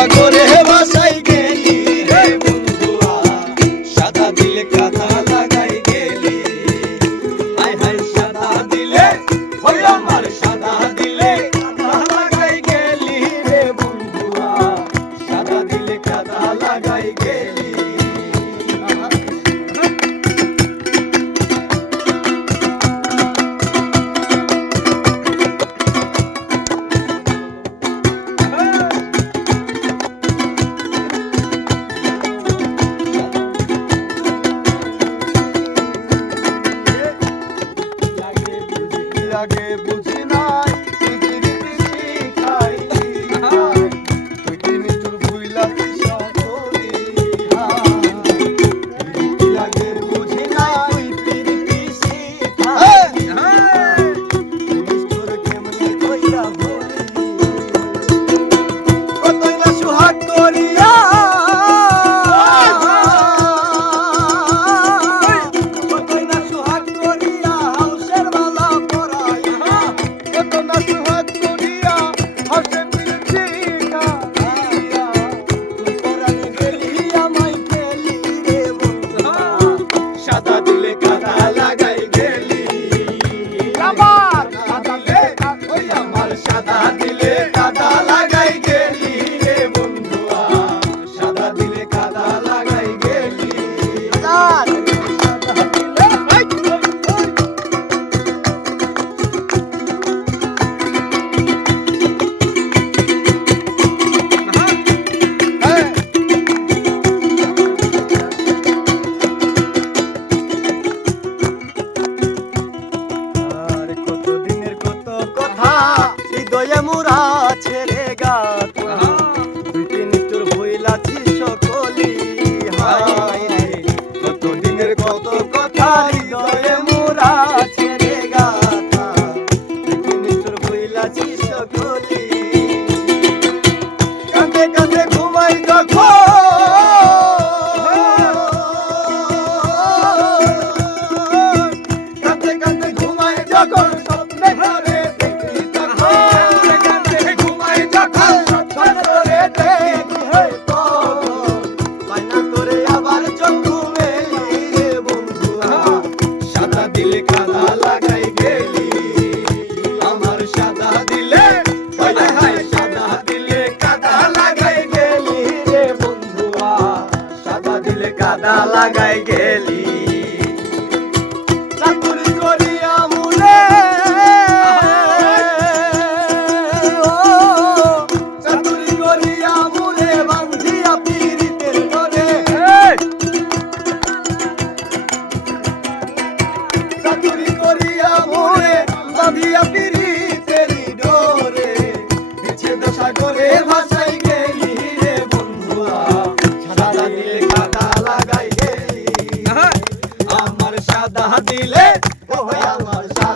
agora লাগে ছেড়ে গা কাদা লাগাই গেলি। চাকুরি করিয়া মুলে ও চাকুরি করিয়া মুলে বান্ধিয়া পিরিতের ডরে চাকুরি করিয়া মুলে বান্ধিয়া পিরিতের ডরে বিচ্ছেদ সাগরে ভাসাই গেলি। সাদা দিলে ও আমার সাদা